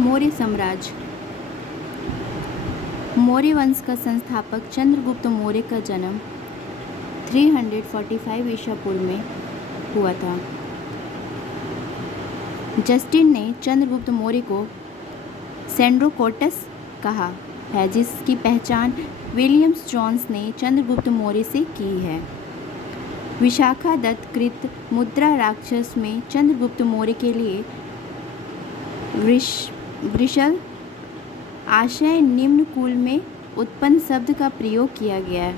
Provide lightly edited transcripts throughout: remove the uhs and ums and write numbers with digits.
मौर्य साम्राज्य। मौर्य वंश का संस्थापक चंद्रगुप्त मौर्य का जन्म 345 ईसा पूर्व में हुआ था। जस्टिन ने चंद्रगुप्त मौर्य को सेंड्रोकोटस कहा है, जिसकी पहचान विलियम्स जोन्स ने चंद्रगुप्त मौर्य से की है। विशाखा दत्त कृत मुद्रा राक्षस में चंद्रगुप्त मौर्य के लिए वृषल आशय निम्न कुल में उत्पन्न शब्द का प्रयोग किया गया है।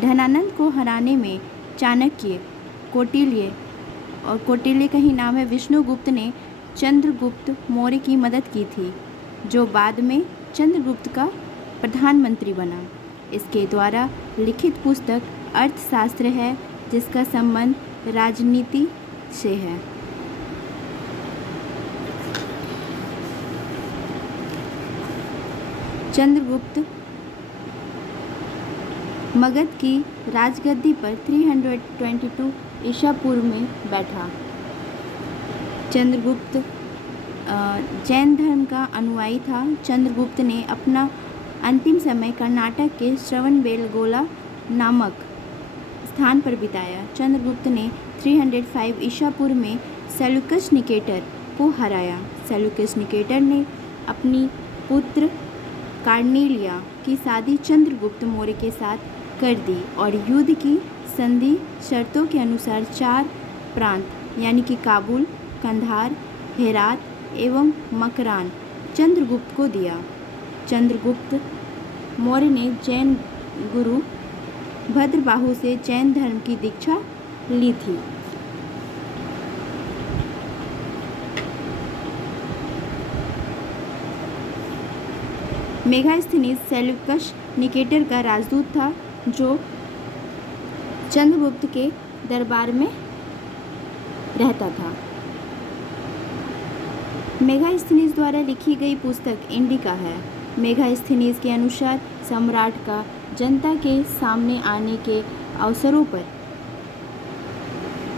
धनानंद को हराने में चाणक्य, कौटिल्य का ही नाम है, विष्णुगुप्त ने चंद्रगुप्त मौर्य की मदद की थी, जो बाद में चंद्रगुप्त का प्रधानमंत्री बना। इसके द्वारा लिखित पुस्तक अर्थशास्त्र है, जिसका संबंध राजनीति से है। चंद्रगुप्त मगध की राजगद्दी पर 322 ईसा पूर्व में बैठा। चंद्रगुप्त जैन धर्म का अनुयायी था। चंद्रगुप्त ने अपना अंतिम समय कर्नाटक के श्रवणबेलगोला नामक स्थान पर बिताया। चंद्रगुप्त ने 305 ईसा पूर्व में सेल्यूकस निकेटर को हराया। सेल्यूकस निकेटर ने अपनी पुत्र कार्नेलिया की शादी चंद्रगुप्त मौर्य के साथ कर दी और युद्ध की संधि शर्तों के अनुसार 4 प्रांत यानी कि काबुल, कंधार, हेरात एवं मकरान चंद्रगुप्त को दिया। चंद्रगुप्त मौर्य ने जैन गुरु भद्रबाहु से जैन धर्म की दीक्षा ली थी। मेगास्थनीज सेल्यूकस निकेटर का राजदूत था, जो चंद्रगुप्त के दरबार में रहता था। मेगास्थनीज द्वारा लिखी गई पुस्तक इंडिका है। मेगास्थनीज के अनुसार सम्राट का जनता के सामने आने के अवसरों पर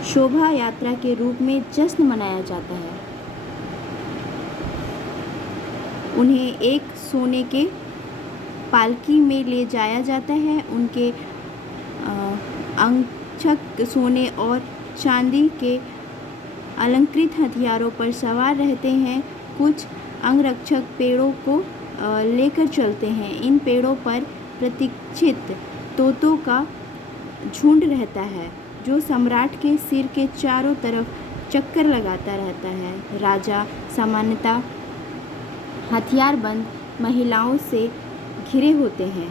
शोभा यात्रा के रूप में जश्न मनाया जाता है। उन्हें एक सोने के पालकी में ले जाया जाता है। उनके अंगरक्षक सोने और चांदी के अलंकृत हथियारों पर सवार रहते हैं। कुछ अंगरक्षक पेड़ों को लेकर चलते हैं। इन पेड़ों पर प्रतीक्षित तोतों का झुंड रहता है, जो सम्राट के सिर के चारों तरफ चक्कर लगाता रहता है। राजा सामान्यतः हथियारबंद महिलाओं से घिरे होते हैं।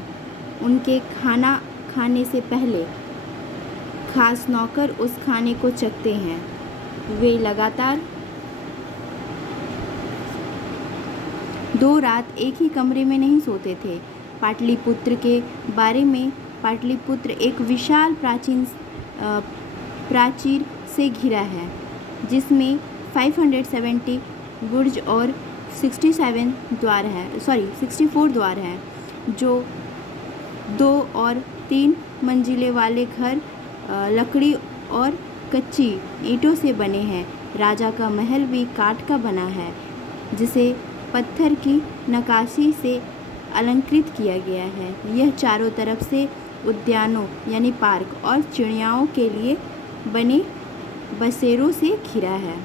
उनके खाना खाने से पहले खास नौकर उस खाने को चखते हैं। वे लगातार 2 रात एक ही कमरे में नहीं सोते थे। पाटलिपुत्र के बारे में, पाटलिपुत्र एक विशाल प्राचीर से घिरा है, जिसमें 570 बुर्ज और 64 द्वार हैं, जो 2 और 3 मंजिले वाले घर लकड़ी और कच्ची ईंटों से बने हैं। राजा का महल भी काठ का बना है, जिसे पत्थर की नक्काशी से अलंकृत किया गया है। यह चारों तरफ से उद्यानों यानी पार्क और चिड़ियाओं के लिए बने बसेरों से घिरा है।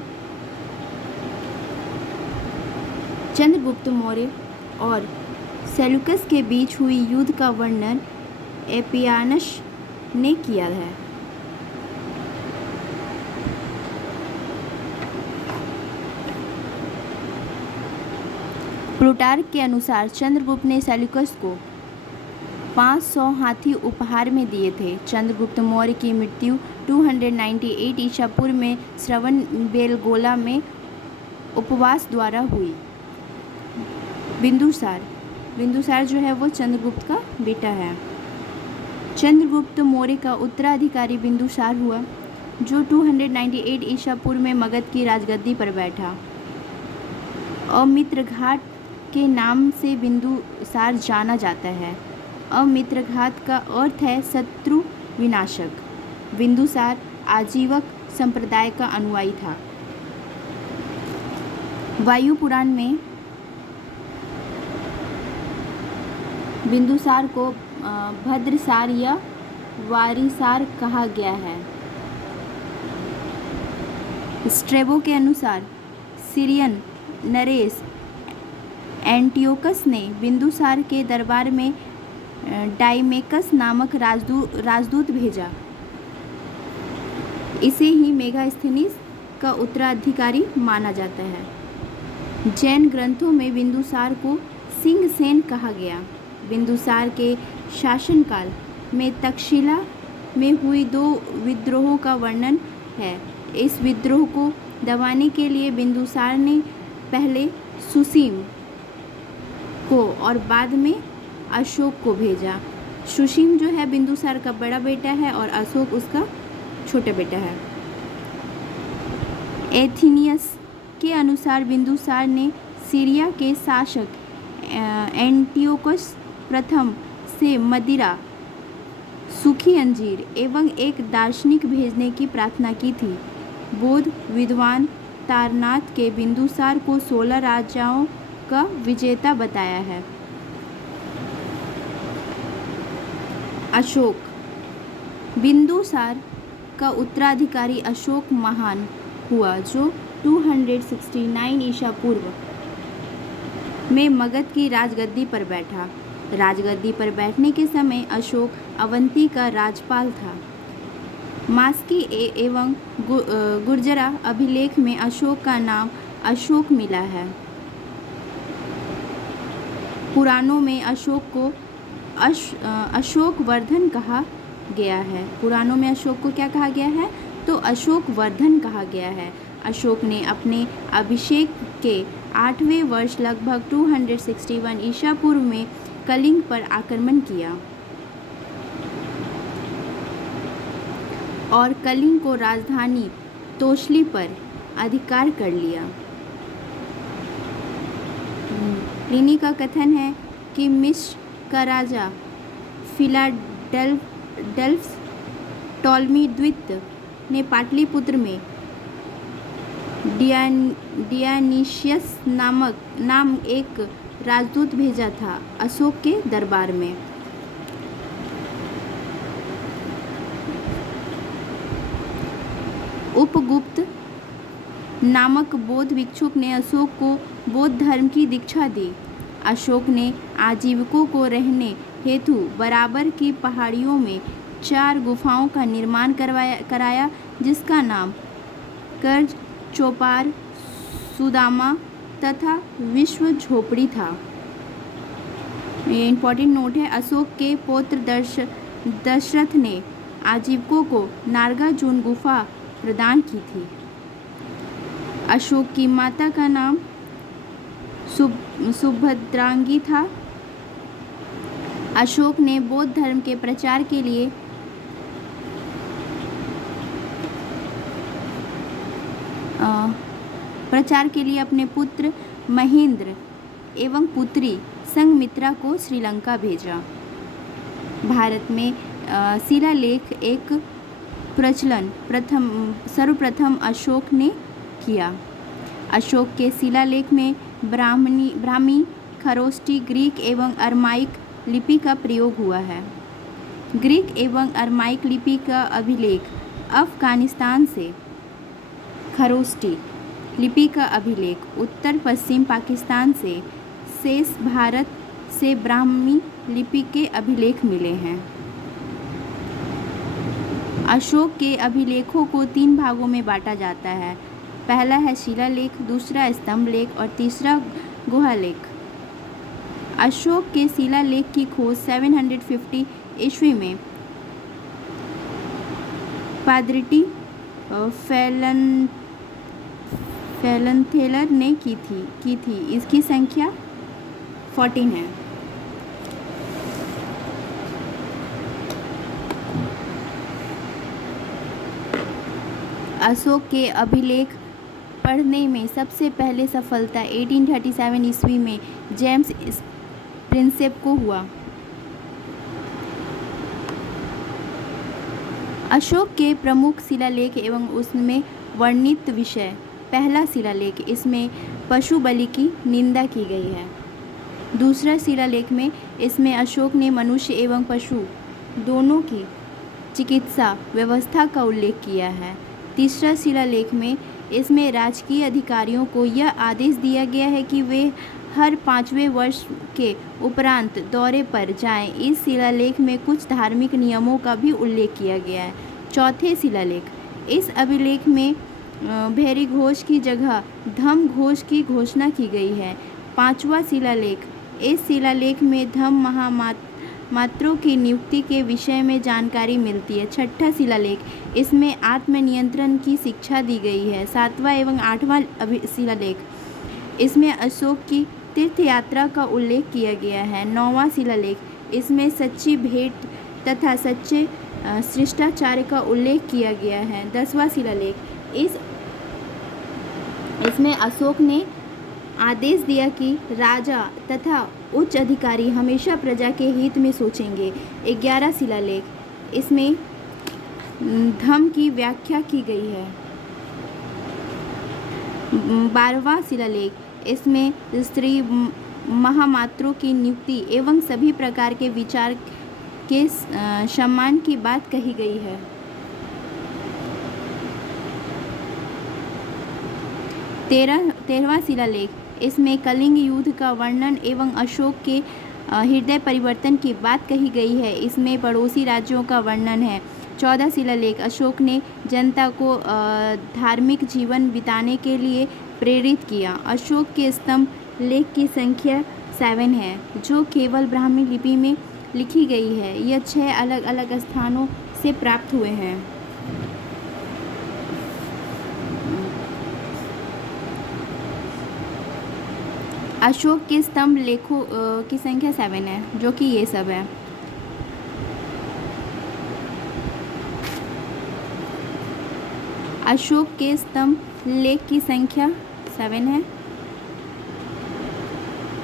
चंद्रगुप्त मौर्य और सेल्यूकस के बीच हुई युद्ध का वर्णन एपियानस ने किया है। प्लूटार्क के अनुसार चंद्रगुप्त ने सेल्यूकस को 500 हाथी उपहार में दिए थे। चंद्रगुप्त मौर्य की मृत्यु 298 ईसा पूर्व में श्रवणबेलगोला में उपवास द्वारा हुई। बिंदुसार जो है वो चंद्रगुप्त का बेटा है। चंद्रगुप्त मौर्य का उत्तराधिकारी बिंदुसार हुआ, जो 298 ईसा पूर्व में मगध की राजगद्दी पर बैठा। अमित्रघाट के नाम से बिंदुसार जाना जाता है। अमित्रघात का अर्थ है शत्रु विनाशक। बिंदुसार आजीवक संप्रदाय का अनुयायी था। वायु पुराण में बिंदुसार को भद्रसार या वारिसार कहा गया है। स्ट्रेबो के अनुसार सीरियन नरेश एंटियोकस ने बिंदुसार के दरबार में डाइमेकस नामक राजदूत भेजा। इसे ही मेगास्थनीज का उत्तराधिकारी माना जाता है। जैन ग्रंथों में बिंदुसार को सिंहसेन कहा गया। बिंदुसार के शासनकाल में तक्षशिला में हुई 2 विद्रोहों का वर्णन है। इस विद्रोह को दबाने के लिए बिंदुसार ने पहले सुसीम को और बाद में अशोक को भेजा। सुसीम जो है बिंदुसार का बड़ा बेटा है और अशोक उसका छोटा बेटा है। एथिनियस के अनुसार बिंदुसार ने सीरिया के शासक एंटियोकस प्रथम से मदिरा, सूखी अंजीर एवं एक दार्शनिक भेजने की प्रार्थना की थी। बौद्ध विद्वान तारनाथ के बिंदुसार को 16 राजाओं का विजेता बताया है। अशोक बिंदुसार का उत्तराधिकारी अशोक महान हुआ जो 269 ईसा पूर्व में मगध की राजगद्दी पर बैठा। राजगद्दी पर बैठने के समय अशोक अवंती का राजपाल था। मास्की एवं गुर्जरा अभिलेख में अशोक का नाम अशोक मिला है। पुराणों में अशोक को अशोक वर्धन कहा गया है। पुराणों में अशोक को क्या कहा गया है? तो अशोक वर्धन कहा गया है। अशोक ने अपने अभिषेक के 8वें वर्ष लगभग 261 ईसा पूर्व में कलिंग पर आक्रमण किया और कलिंग को राजधानी तोशली पर अधिकार कर लिया। प्लिनी का कथन है कि मिस्र का राजा फिलाडेल्फस टॉलमी द्वितीय ने पाटलिपुत्र में डियानिशियस नाम एक राजदूत भेजा था अशोक के दरबार में। उपगुप्त नामक बौद्ध भिक्षुक ने अशोक को बौद्ध धर्म की दीक्षा दी। अशोक ने आजीविकों को रहने हेतु बराबर की पहाड़ियों में 4 गुफाओं का निर्माण कराया जिसका नाम कर्ज, चौपार, सुदामा तथा विश्व झोपड़ी था। ये इम्पोर्टेंट नोट है। अशोक के पौत्र दशरथ ने आजीविकों को नागार्जुन गुफा प्रदान की थी। अशोक की माता का नाम सुभद्रांगी था। अशोक ने बौद्ध धर्म के प्रचार के लिए अपने पुत्र महेंद्र एवं पुत्री संघमित्रा को श्रीलंका भेजा। भारत में शिलालेख एक प्रचलन सर्वप्रथम अशोक ने किया। अशोक के शिलालेख में ब्राह्मी, खरोष्टी, ग्रीक एवं अरमाइक लिपि का प्रयोग हुआ है। ग्रीक एवं अरमाइक लिपि का अभिलेख अफगानिस्तान से, खरोष्टी लिपि का अभिलेख उत्तर पश्चिम पाकिस्तान से, शेष भारत से ब्राह्मी लिपि के अभिलेख मिले हैं। अशोक के अभिलेखों को 3 भागों में बांटा जाता है। पहला है शिलालेख, दूसरा स्तंभ लेख और तीसरा गुहालेख। अशोक के शिलालेख की खोज 750 ईस्वी में पादरिटी फैलनथेलर ने की थी। इसकी संख्या 14 है। अशोक के अभिलेख पढ़ने में सबसे पहले सफलता 1837 ईस्वी में जेम्स प्रिंसेप को हुआ। अशोक के प्रमुख शिलालेख एवं उसमें वर्णित विषय। पहला शिलालेख, इसमें पशु बलि की निंदा की गई है। दूसरा शिलालेख में इसमें अशोक ने मनुष्य एवं पशु दोनों की चिकित्सा व्यवस्था का उल्लेख किया है। तीसरा शिलालेख में इसमें राजकीय अधिकारियों को यह आदेश दिया गया है कि वे हर 5वें वर्ष के उपरांत दौरे पर जाएं। इस शिलालेख में कुछ धार्मिक नियमों का भी उल्लेख किया गया है। चौथे शिलालेख, इस अभिलेख में भैरी घोष की जगह धम घोष की घोषणा की गई है। पांचवा शिलालेख, इस शिलालेख में धम महामात्रों की नियुक्ति के विषय में जानकारी मिलती है। छठा शिलालेख, इसमें आत्मनियंत्रण की शिक्षा दी गई है। सातवां एवं आठवां शिलालेख, इसमें अशोक की तीर्थ यात्रा का उल्लेख किया गया है। नौवां शिलालेख, इसमें सच्ची भेंट तथा सच्चे शिष्टाचार का उल्लेख किया गया है। 10वां शिलालेख, इसमें अशोक ने आदेश दिया कि राजा तथा उच्च अधिकारी हमेशा प्रजा के हित में सोचेंगे। 11 शिलालेख, इसमें धम्म की व्याख्या की गई है। 12वां शिलालेख, इसमें स्त्री महामात्रों की नियुक्ति एवं सभी प्रकार के विचार के सम्मान की बात कही गई है। 13वां शिलालेख, इसमें कलिंग युद्ध का वर्णन एवं अशोक के हृदय परिवर्तन की बात कही गई है। इसमें पड़ोसी राज्यों का वर्णन है। 14 शिलालेख, अशोक ने जनता को धार्मिक जीवन बिताने के लिए प्रेरित किया। अशोक के स्तंभ लेख की संख्या 7 है, जो केवल ब्राह्मी लिपि में लिखी गई है। यह 6 अलग अलग स्थानों से प्राप्त हुए हैं। अशोक के स्तंभ लेखों की संख्या 7 है, जो कि ये सब है। अशोक के स्तंभ लेख की संख्या 7 है।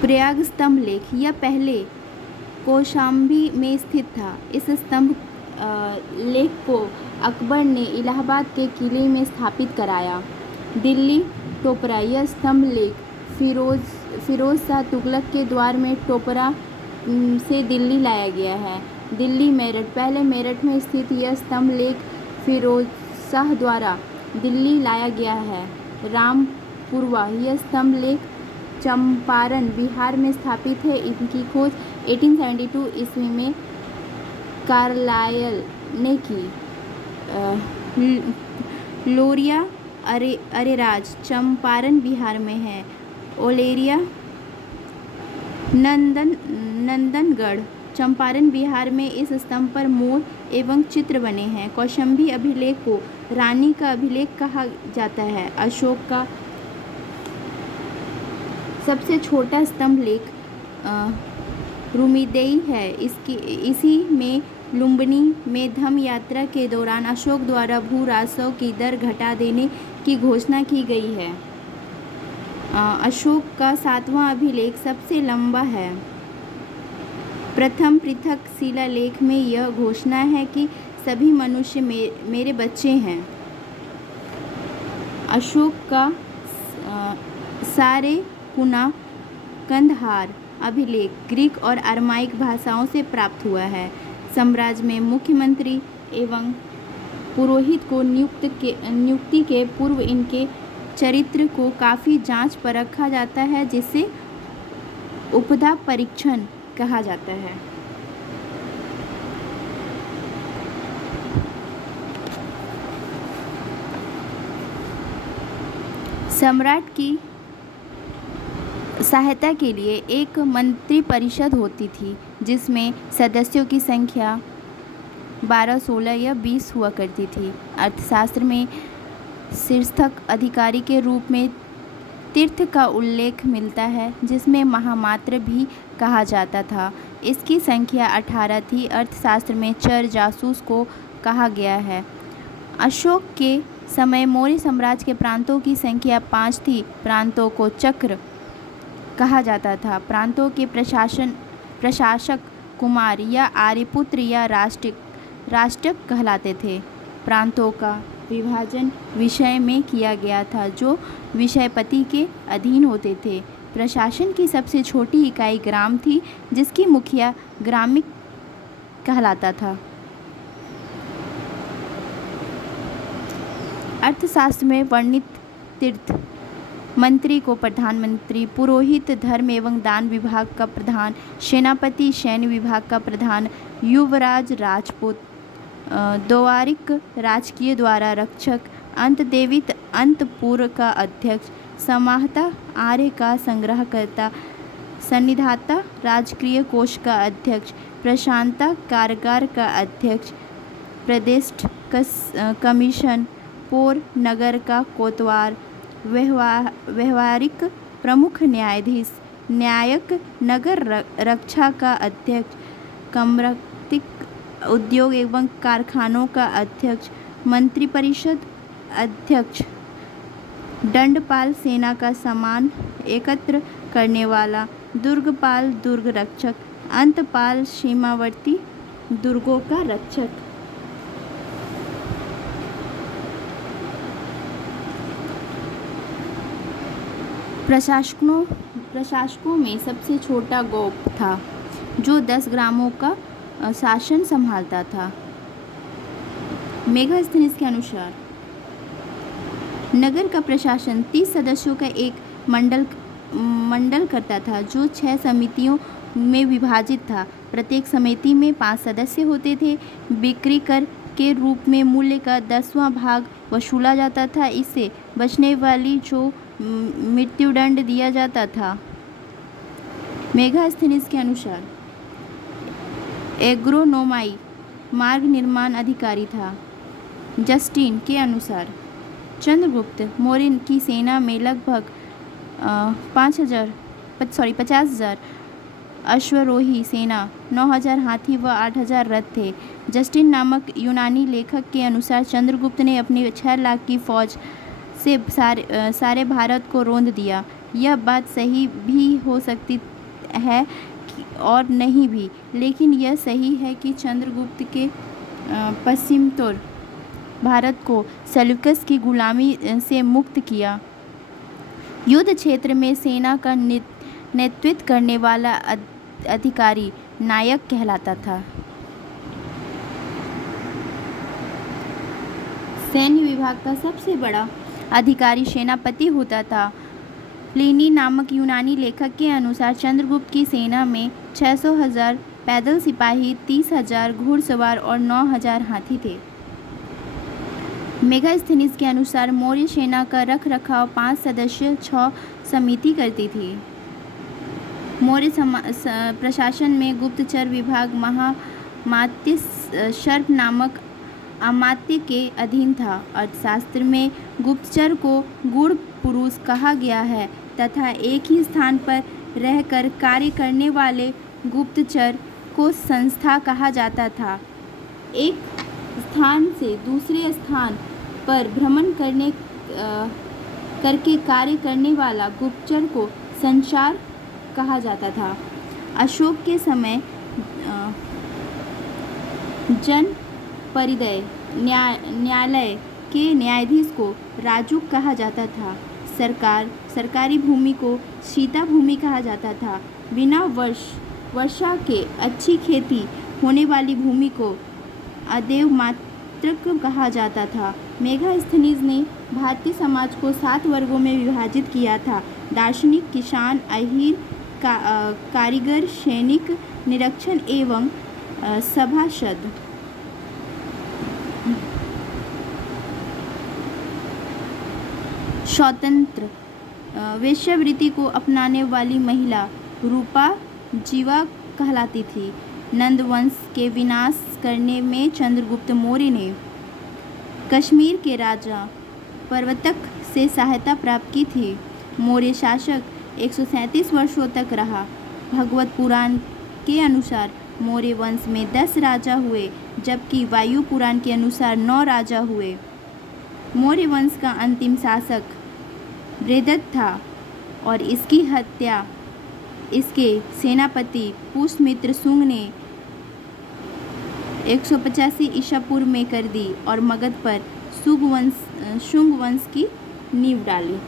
प्रयाग स्तंभ लेख, यह पहले कौशाम्बी में स्थित था। इस स्तंभ लेख को अकबर ने इलाहाबाद के किले में स्थापित कराया। दिल्ली टोपरा, यह स्तंभ लेख फिरोज शाह तुगलक के द्वार में टोपरा से दिल्ली लाया गया है। दिल्ली मेरठ, पहले मेरठ में स्थित यह स्तंभ लेख फिरोज शाह द्वारा दिल्ली लाया गया है। रामपुरवा, यह स्तंभ लेख चंपारण बिहार में स्थापित है। इनकी खोज 1872 ईस्वी में कार्लायल ने की। लोरिया अरेराज चंपारण बिहार में है। ओलेरिया नंदनगढ़ चंपारण बिहार में इस स्तंभ पर मोर एवं चित्र बने हैं। कौशाम्बी अभिलेख को रानी का अभिलेख कहा जाता है। अशोक का सबसे छोटा स्तंभ लेख रुमिदेई है। इसी में लुम्बिनी में धम्म यात्रा के दौरान अशोक द्वारा भू राजस्व की दर घटा देने की घोषणा की गई है। अशोक का 7वां अभिलेख सबसे लंबा है। प्रथम पृथक शिलालेख में यह घोषणा है कि सभी मनुष्य मेरे बच्चे हैं। अशोक का सारे पुना कंदहार अभिलेख ग्रीक और अरमाइक भाषाओं से प्राप्त हुआ है। साम्राज्य में मुख्यमंत्री एवं पुरोहित को नियुक्ति के पूर्व इनके चरित्र को काफ़ी जांच परखा जाता है, जिसे उपधा परीक्षण कहा जाता है। सम्राट की सहायता के लिए एक मंत्री परिषद होती थी, जिसमें सदस्यों की संख्या 12, 16 या 20 हुआ करती थी। अर्थशास्त्र में शीर्षक अधिकारी के रूप में तीर्थ का उल्लेख मिलता है, जिसमें महामात्र भी कहा जाता था। इसकी संख्या 18 थी। अर्थशास्त्र में चर जासूस को कहा गया है। अशोक के समय मौर्य साम्राज्य के प्रांतों की संख्या 5 थी। प्रांतों को चक्र कहा जाता था। प्रांतों के प्रशासक कुमार या आर्यपुत्र या राष्ट्रक कहलाते थे। प्रांतों का विभाजन विषय में किया गया था, जो विषयपति के अधीन होते थे। प्रशासन की सबसे छोटी इकाई ग्राम थी, जिसकी मुखिया ग्रामिक कहलाता था। अर्थशास्त्र में वर्णित तीर्थ मंत्री को प्रधानमंत्री, पुरोहित धर्म एवं दान विभाग का प्रधान, सेनापति सैन्य विभाग का प्रधान, युवराज राजपूत, द्वारिक राजकीय द्वारा रक्षक, अंतदेवित अंतपुर का अध्यक्ष, समाहर्ता आर्य का संग्रहकर्ता, सन्निधाता राजकीय कोष का अध्यक्ष, प्रशांता कारागार का अध्यक्ष, प्रदेश कमीशन, पोर नगर का कोतवाल, व्यवहारिक प्रमुख न्यायाधीश, न्यायिक नगर रक्षा का अध्यक्ष, कमर्तिक उद्योग एवं कारखानों का अध्यक्ष, मंत्रिपरिषद अध्यक्ष, दंडपाल सेना का सामान एकत्र करने वाला, दुर्गपाल दुर्ग रक्षक, अंतपाल सीमावर्ती दुर्गों का रक्षक। प्रशासकों में सबसे छोटा गोप था, जो 10 ग्रामों का शासन संभालता था। मेगास्थनीज के अनुसार नगर का प्रशासन 30 सदस्यों का एक मंडल करता था, जो 6 समितियों में विभाजित था। प्रत्येक समिति में 5 सदस्य होते थे। बिक्री कर के रूप में मूल्य का 10वां भाग वसूला जाता था। इससे बचने वाली जो मृत्युदंड दिया जाता था। मेगास्थनीज के अनुसार एग्रोनोमाई मार्ग निर्माण अधिकारी था। जस्टिन के अनुसार चंद्रगुप्त मौर्य की सेना में लगभग 50,000 अश्वरोही सेना, 9,000 हाथी व 8,000 रथ थे। जस्टिन नामक यूनानी लेखक के अनुसार चंद्रगुप्त ने अपनी 6 लाख की फौज से सारे भारत को रौंद दिया। यह बात सही भी हो सकती है और नहीं भी, लेकिन यह सही है कि चंद्रगुप्त के पश्चिमोत्तर भारत को सेल्यूकस की गुलामी से मुक्त किया। युद्ध क्षेत्र में सेना का नेतृत्व करने वाला अधिकारी नायक कहलाता था। सैन्य विभाग का सबसे बड़ा अधिकारी सेनापति होता था। प्लिनी नामक यूनानी लेखक के अनुसार चंद्रगुप्त की सेना में 600,000 पैदल सिपाही, 30,000 घुड़सवार और 9,000 हाथी थे। मेगास्थनीज के अनुसार मौर्य सेना का रख रखाव 5 सदस्य 6 समिति करती थी। मौर्य प्रशासन में गुप्तचर विभाग महामात्य सर्प नामक अमात्य के अधीन था। अर्थशास्त्र में गुप्तचर को गूढ़ पुरुष कहा गया है तथा एक ही स्थान पर रहकर कार्य करने वाले गुप्तचर को संस्था कहा जाता था। एक स्थान से दूसरे स्थान पर भ्रमण करके कार्य करने वाला गुप्तचर को संचार कहा जाता था। अशोक के समय जन परिदय न्यायालय के न्यायाधीश को राजुक कहा जाता था। सरकारी भूमि को शीता भूमि कहा जाता था। बिना वर्षा के अच्छी खेती होने वाली भूमि को अदेव मात्रक कहा जाता था। मेगास्थनीज ने भारतीय समाज को 7 वर्गों में विभाजित किया था: दार्शनिक, किसान, अहीर, कारीगर, सैनिक, निरक्षर एवं सभासद। स्वतंत्र वेश्यावृत्ति को अपनाने वाली महिला रूपा जीवा कहलाती थी। नंद वंश के विनाश करने में चंद्रगुप्त मौर्य ने कश्मीर के राजा प्रवर्तक से सहायता प्राप्त की थी। मौर्य शासक 137 वर्षों तक रहा। भगवत पुराण के अनुसार मौर्य वंश में 10 राजा हुए, जबकि वायु पुराण के अनुसार 9 राजा हुए। मौर्य वंश का अंतिम शासक बृहद्रथ था और इसकी हत्या इसके सेनापति पुष्यमित्र शुंग ने 185 ईसा पूर्व में कर दी और मगध पर शुंग वंश की नींव डाली।